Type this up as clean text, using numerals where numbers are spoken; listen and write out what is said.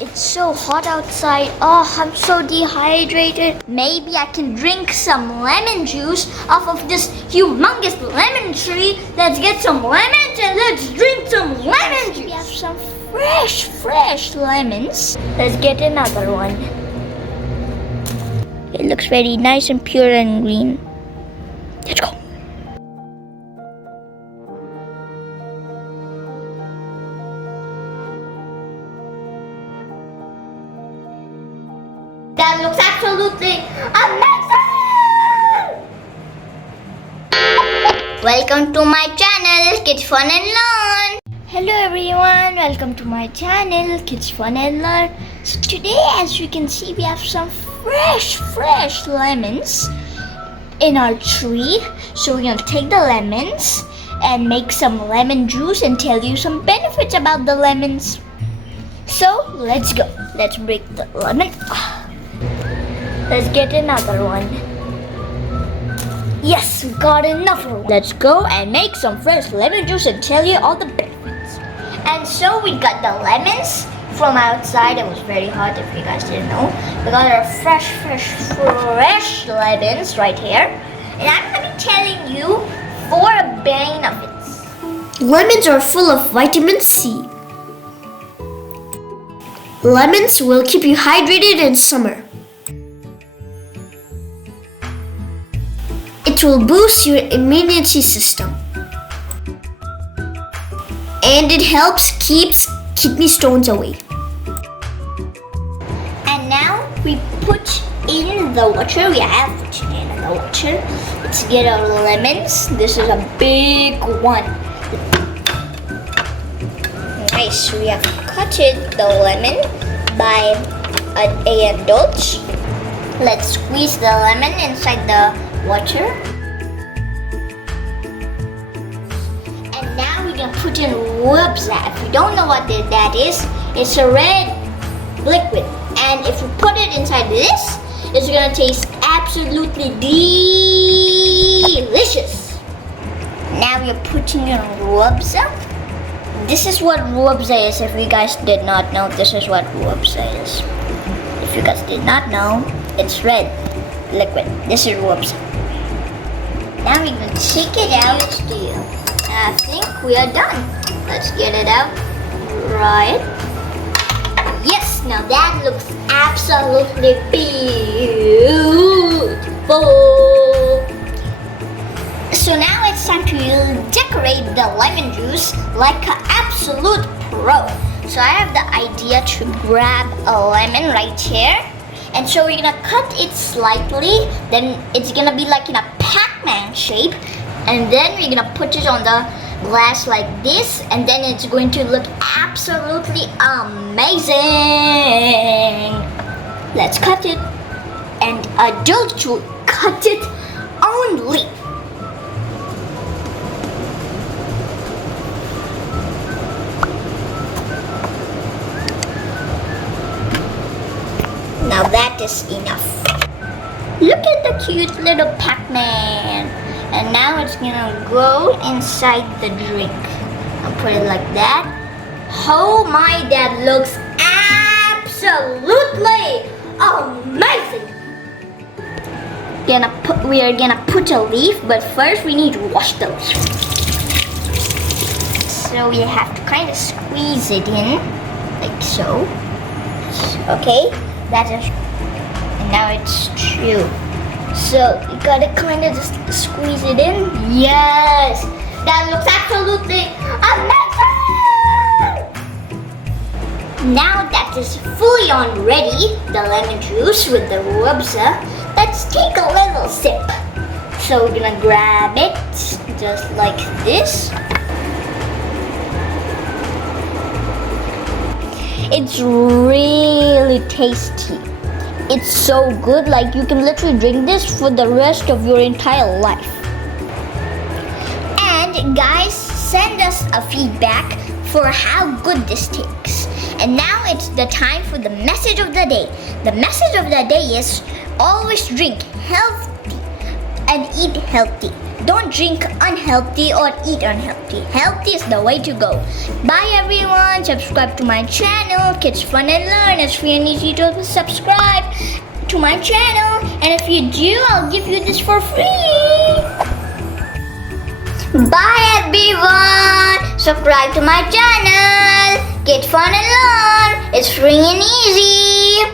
It's so hot outside. Oh, I'm so dehydrated. Maybe I can drink some lemon juice off of this humongous lemon tree. Let's get some lemons and let's drink some lemon juice. We have some fresh lemons. Let's get another one. It looks very nice and pure and green. Let's go. That looks absolutely amazing! Welcome to my channel, Kids Fun and Learn. Hello everyone, welcome to my channel, Kids Fun and Learn. So today, as you can see, we have some fresh lemons in our tree. So we're gonna take the lemons and make some lemon juice and tell you some benefits about the lemons. So let's go. Let's break the lemon. Let's get another one. Yes, we got another one. Let's go and make some fresh lemon juice and tell you all the benefits. And so we got the lemons from outside. It was very hot, if you guys didn't know. We got our fresh lemons right here. And I'm going to be telling you 4 benefits. Lemons are full of vitamin C. Lemons will keep you hydrated in summer. It will boost your immunity system. And it helps keeps kidney stones away. And now we put in the water. We have put in the water. Let's get our lemons. This is a big one. Nice. We have cutted the lemon by an adult. Let's squeeze the lemon inside the water. And now we're gonna put in ROOH AFZAH. If you don't know what that is, it's a red liquid. And if you put it inside this, it's gonna taste absolutely delicious. Now we're putting in ROOH AFZAH. This is what ROOH AFZAH is. If you guys did not know, this is what ROOH AFZAH is. If you guys did not know, it's red liquid. This is ROOH AFZAH. Now we're going to take it out. I think we are done. Let's get it out. Right. Yes, now that looks absolutely beautiful. So now it's time to decorate the lemon juice like an absolute pro. So I have the idea to grab a lemon right here. And so we're gonna cut it slightly, then it's gonna be like in a Pac-Man shape, and then we're gonna put it on the glass like this, and then it's going to look absolutely amazing. Let's cut it, and adults will cut it only. Now that is enough. Look at the cute little Pac-Man. And now it's gonna go inside the drink. I'll put it like that. Oh my, that looks absolutely amazing. We are gonna put a leaf, but first we need to wash the leaf. So we have to kind of squeeze it in, like so. Okay. That is, and now it's true. So you gotta kind of just squeeze it in. Yes, that looks absolutely amazing. Now that is fully on ready, the lemon juice with the ROOH AFZAH, let's take a little sip. So we're gonna grab it just like this. It's really tasty. It's so good, like you can literally drink this for the rest of your entire life. And guys, send us a feedback for how good this tastes. And now it's the time for the message of the day. The message of the day is always drink healthy and eat healthy. don't drink unhealthy or eat unhealthy. Healthy is the way to go. Bye everyone. Subscribe to my channel, Kids Fun and Learn. It's free and easy to subscribe to my channel. And if you do, I'll give you this for free. Bye everyone. Subscribe to my channel, Kids Fun and Learn. It's free and easy.